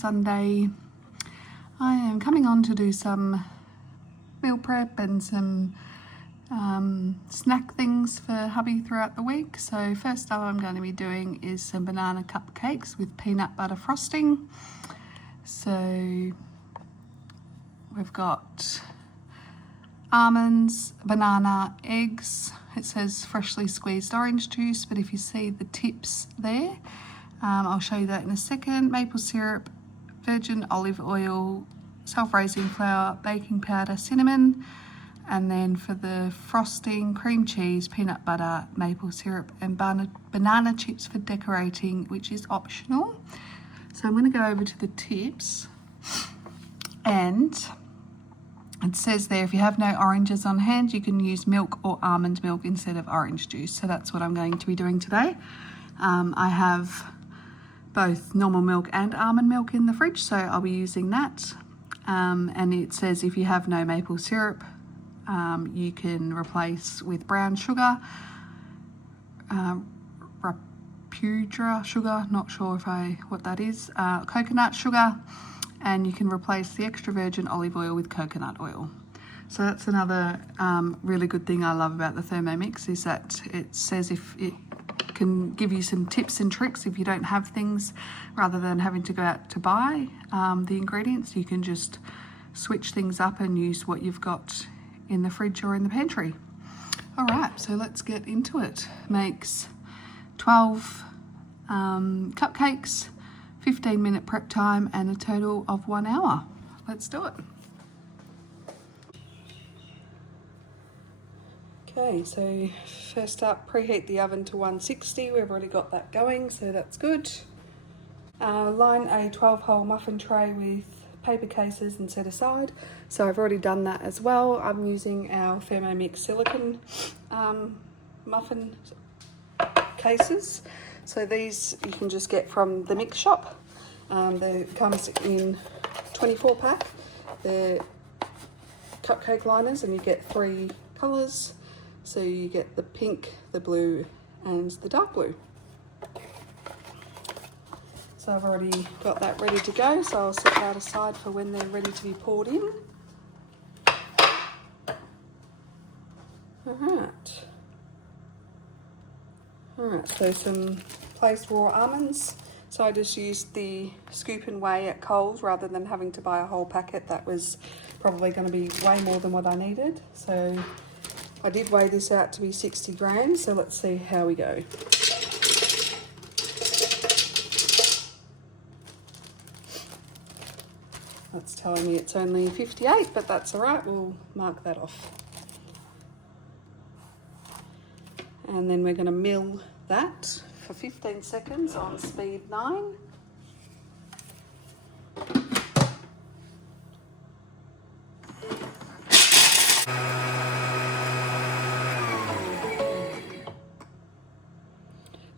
Sunday. I am coming on to do some meal prep and some snack things for hubby throughout the week. So first up I'm going to be doing is some banana cupcakes with peanut butter frosting. So we've got almonds, banana, eggs. It says freshly squeezed orange juice, but if you see the tips there, I'll show you that in a second. Maple syrup, virgin olive oil, self-raising flour, baking powder, cinnamon, and then for the frosting, cream cheese, peanut butter, maple syrup, and banana chips for decorating, which is optional. So I'm going to go over to the tips, and it says there, if you have no oranges on hand, you can use milk or almond milk instead of orange juice. So that's what I'm going to be doing today. I have both normal milk and almond milk in the fridge, so I'll be using that. And it says if you have no maple syrup, you can replace with brown sugar, rapudra sugar, not sure what that is, coconut sugar, and you can replace the extra virgin olive oil with coconut oil. So that's another really good thing I love about the Thermomix, is that it says if it can give you some tips and tricks if you don't have things, rather than having to go out to buy the ingredients. You can just switch things up and use what you've got in the fridge or in the pantry. All right, so let's get into it. Makes 12 cupcakes, 15-minute prep time, and a total of 1 hour. Let's do it. Okay, so first up, preheat the oven to 160. We've already got that going, so that's good. Line a 12-hole muffin tray with paper cases and set aside. So I've already done that as well. I'm using our Thermomix silicone muffin cases. So these you can just get from the mix shop. They comes in 24 pack. They're cupcake liners, and you get 3 colours. So you get the pink, the blue, and the dark blue. So I've already got that ready to go, so I'll set that aside for when they're ready to be poured in. Alright, so some placed raw almonds. So I just used the scoop and weigh at Coles rather than having to buy a whole packet. That was probably going to be way more than what I needed. So I did weigh this out to be 60 grams, so let's see how we go. That's telling me it's only 58, but that's all right, we'll mark that off. And then we're going to mill that for 15 seconds on speed 9.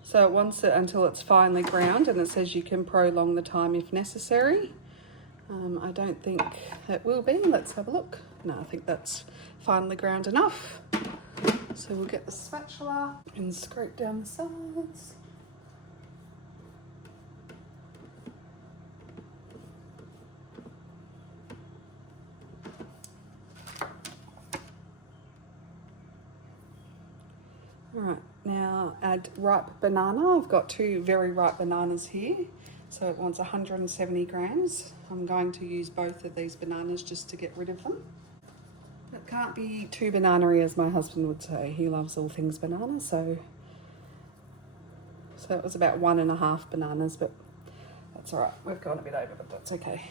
So it wants it until it's finely ground, and it says you can prolong the time if necessary. I don't think it will be. Let's have a look. No, I think that's finely ground enough. So we'll get the spatula and scrape down the sides. All right, now add ripe banana. I've got 2 very ripe bananas here. So it wants 170 grams. I'm going to use both of these bananas just to get rid of them. It can't be too banana-y, as my husband would say. He loves all things banana, so it was about 1.5 bananas, but that's all right. We've gone a bit over, but that's okay.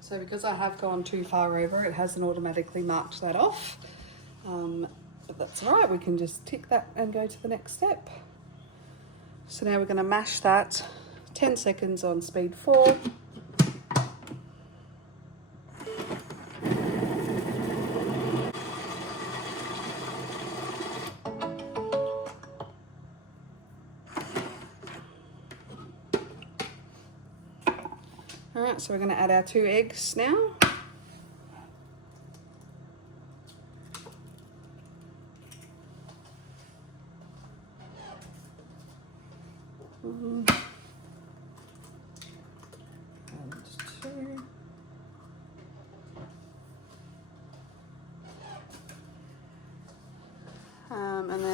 So because I have gone too far over, it hasn't automatically marked that off. But that's all right, we can just tick that and go to the next step. So now we're going to mash that 10 seconds on speed 4. All right, so we're going to add our 2 eggs now.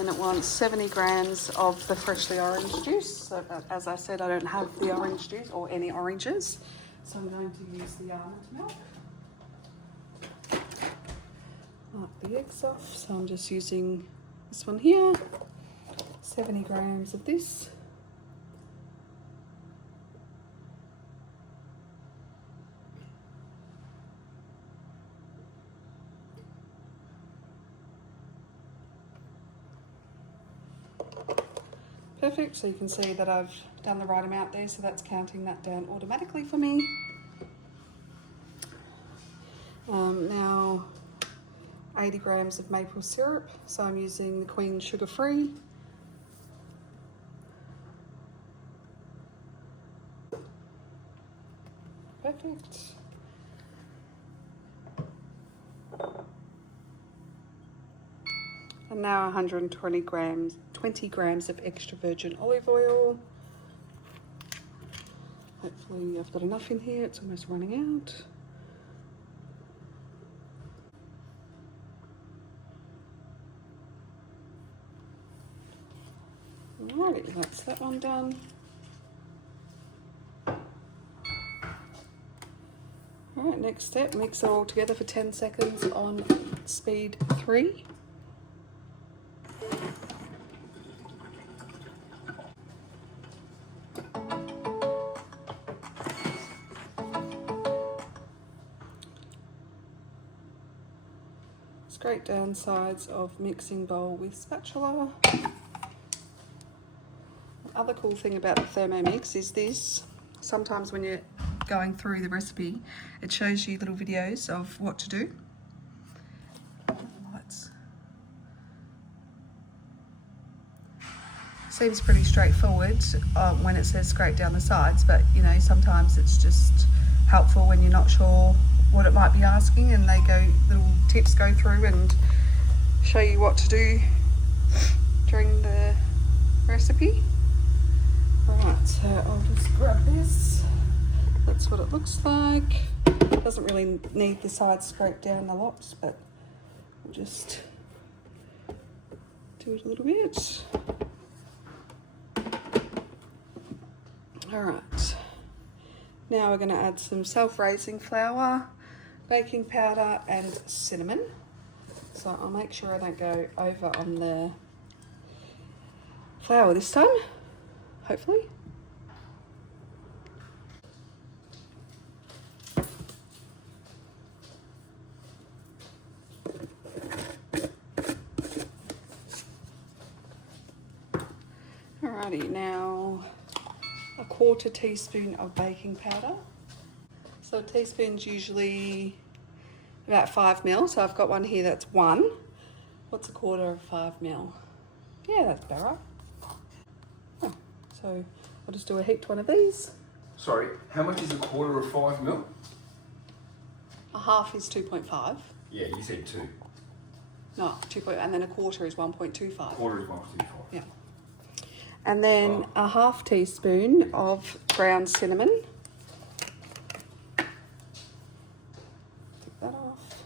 then it wants 70 grams of the freshly orange juice. So as I said, I don't have the orange juice or any oranges. So I'm going to use the almond milk. Wipe the eggs off. So I'm just using this one here. 70 grams of this. Perfect, so you can see that I've done the right amount there, so that's counting that down automatically for me. Now 80 grams of maple syrup, so I'm using the Queen sugar free. Perfect. And now 120 grams, 20 grams of extra virgin olive oil. Hopefully I've got enough in here, it's almost running out. Alrighty, that's that one done. Alright, next step, mix it all together for 10 seconds on speed 3. Scrape down sides of mixing bowl with spatula. The other cool thing about the Thermomix is this. Sometimes when you're going through the recipe, it shows you little videos of what to do. Seems pretty straightforward when it says scrape down the sides, but you know, sometimes it's just helpful when you're not sure what it might be asking, and little tips go through and show you what to do during the recipe. Right, so I'll just grab this. That's what it looks like. Doesn't really need the sides scraped down a lot, but we'll just do it a little bit. All right, now we're going to add some self-raising flour, baking powder and cinnamon. So I'll make sure I don't go over on the flour this time, hopefully. Alrighty, now a 1/4 teaspoon of baking powder. So a teaspoon's usually about 5 ml, so I've got one here that's 1. What's a 1/4 of 5 ml? Yeah, that's about right. Oh, so I'll just do a heaped one of these. Sorry, how much is a 1/4 of 5 ml? A half is 2.5. Yeah, you said 2. No, 2. And then a 1/4 is 1.25. 1/4 is 1.25. Yeah. And then a 1/2 teaspoon of ground cinnamon. Take that off.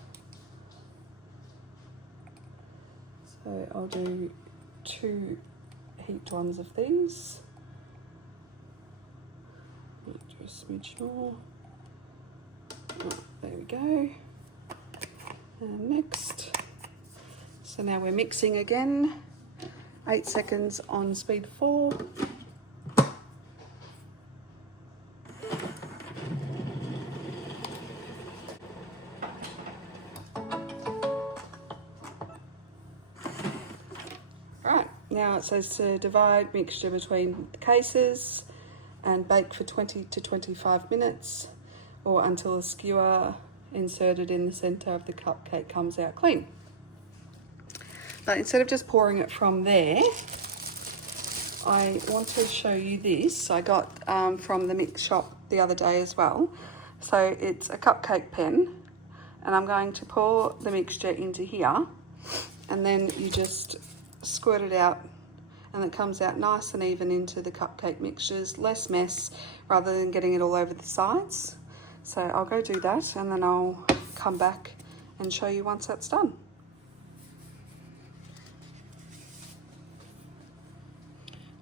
So I'll do 2 heaped ones of these. Do a smidge more. Oh, there we go. And next. So now we're mixing again. 8 seconds on speed 4. Right, now it says to divide mixture between the cases and bake for 20 to 25 minutes or until the skewer inserted in the center of the cupcake comes out clean. But instead of just pouring it from there, I want to show you this. I got from the mix shop the other day as well. So it's a cupcake pen, and I'm going to pour the mixture into here, and then you just squirt it out, and it comes out nice and even into the cupcake mixtures, less mess, rather than getting it all over the sides. So I'll go do that, and then I'll come back and show you once that's done.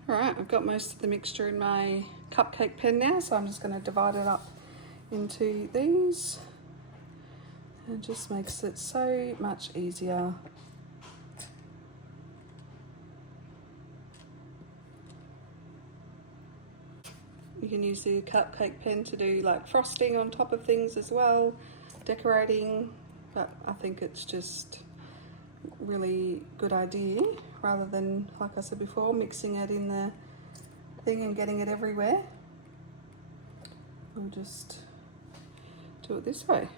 Alright, I've got most of the mixture in my cupcake pen now, so I'm just going to divide it up into these. It just makes it so much easier. You can use the cupcake pen to do like frosting on top of things as well, decorating, but I think it's just really good idea rather than, like I said before, mixing it in the thing and getting it everywhere. We'll just do it this way.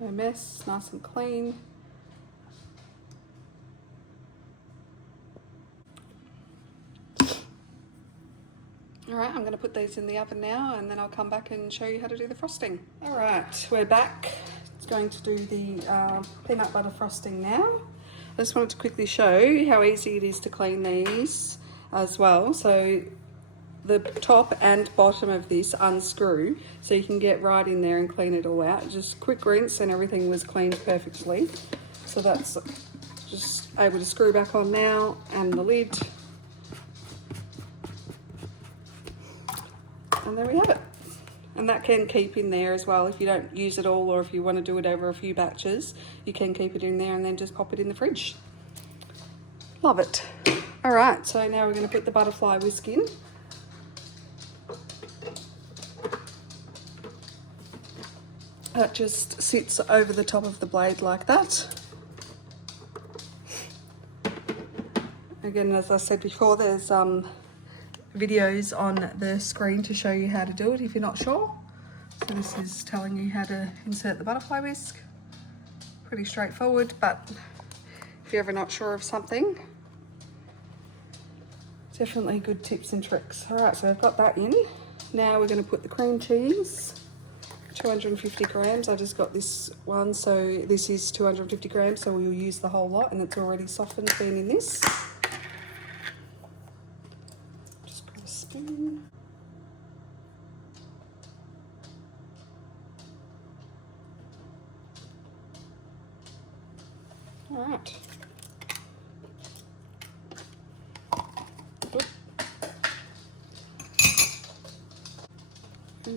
No mess, nice and clean. Alright, I'm going to put these in the oven now and then I'll come back and show you how to do the frosting. Alright, we're back. It's going to do the peanut butter frosting now. I just wanted to quickly show you how easy it is to clean these as well. So the top and bottom of this unscrew so you can get right in there and clean it all out. Just quick rinse and everything was cleaned perfectly. So that's just able to screw back on now, and the lid. And there we have it. And that can keep in there as well if you don't use it all, or if you want to do it over a few batches, you can keep it in there and then just pop it in the fridge. Love it. All right, so now we're going to put the butterfly whisk in. That just sits over the top of the blade like that. Again, as I said before, there's videos on the screen to show you how to do it if you're not sure. So this is telling you how to insert the butterfly whisk. Pretty straightforward, but if you're ever not sure of something, definitely good tips and tricks. All right, so I've got that in. Now we're going to put the cream cheese, 250 grams. I just got this one, so this is 250 grams, so we'll use the whole lot, and it's already softened being in this. Just grab a spoon. All right. So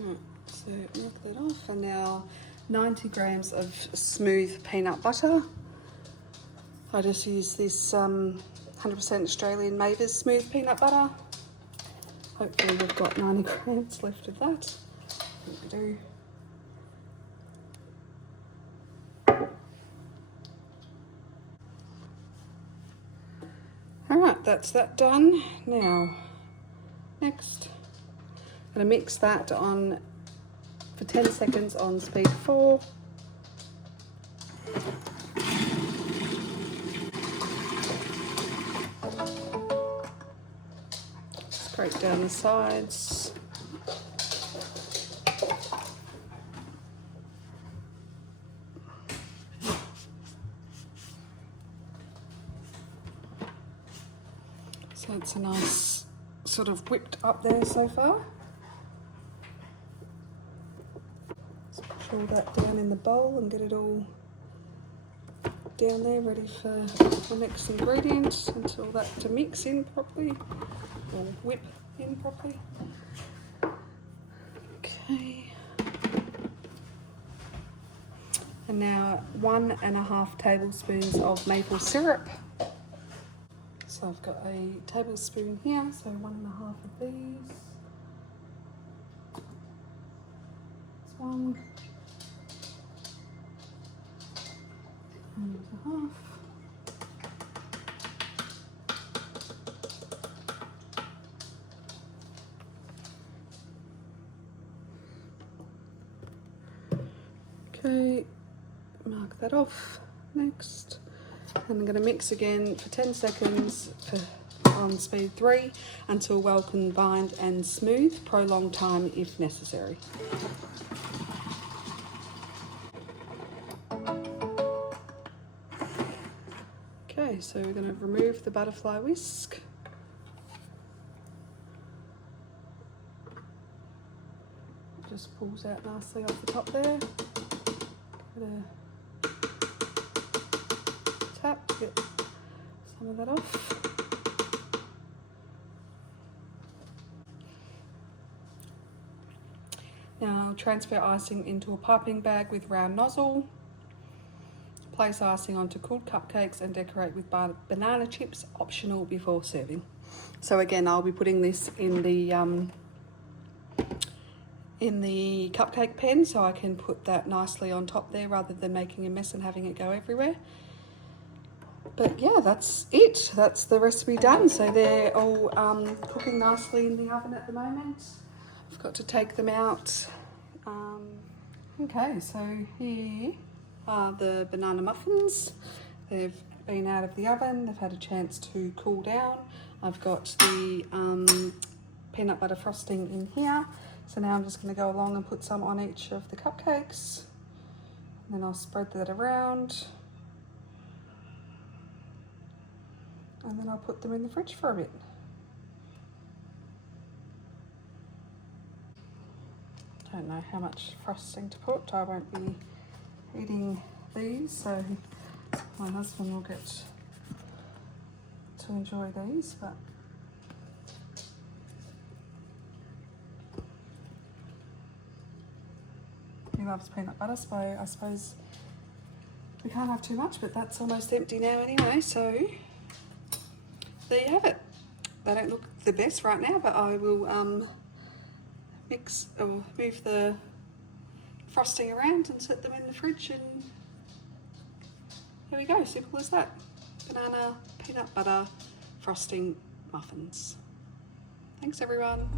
knock that off, and now 90 grams of smooth peanut butter. I just use this 100% Australian Mavis smooth peanut butter. Hopefully we've got 90 grams left of that. I think we do. Alright, that's that done. Now, next, I'm going to mix that on for 10 seconds on speed 4. Scrape down the sides. So it's a nice sort of whipped up there so far. Let's push all that down in the bowl and get it all down there ready for the next ingredient, until that to mix in properly, or whip in properly. Okay. And now 1.5 tablespoons of maple syrup. So I've got a tablespoon here, so 1.5 of these. This one. 1.5. Okay, mark that off. Next, and I'm going to mix again for 10 seconds on speed 3 until well combined and smooth. Prolonged time if necessary. Okay, so we're going to remove the butterfly whisk. Just pulls out nicely off the top there. Give it a tap to get of that off. Now transfer icing into a piping bag with round nozzle. Place icing onto cooled cupcakes and decorate with banana chips, optional before serving. So again, I'll be putting this in the cupcake pen so I can put that nicely on top there rather than making a mess and having it go everywhere. But yeah, that's it. That's the recipe done. So they're all cooking nicely in the oven at the moment. I've got to take them out. Okay, so here are the banana muffins. They've been out of the oven. They've had a chance to cool down. I've got the peanut butter frosting in here. So now I'm just going to go along and put some on each of the cupcakes. And then I'll spread that around. And then I'll put them in the fridge for a bit. Don't know how much frosting to put. I won't be eating these, so my husband will get to enjoy these, but he loves peanut butter, so I suppose we can't have too much, but that's almost empty now anyway, so there you have it. They don't look the best right now, but I will mix or move the frosting around and set them in the fridge, and there we go, simple as that. Banana, peanut butter, frosting muffins. Thanks everyone.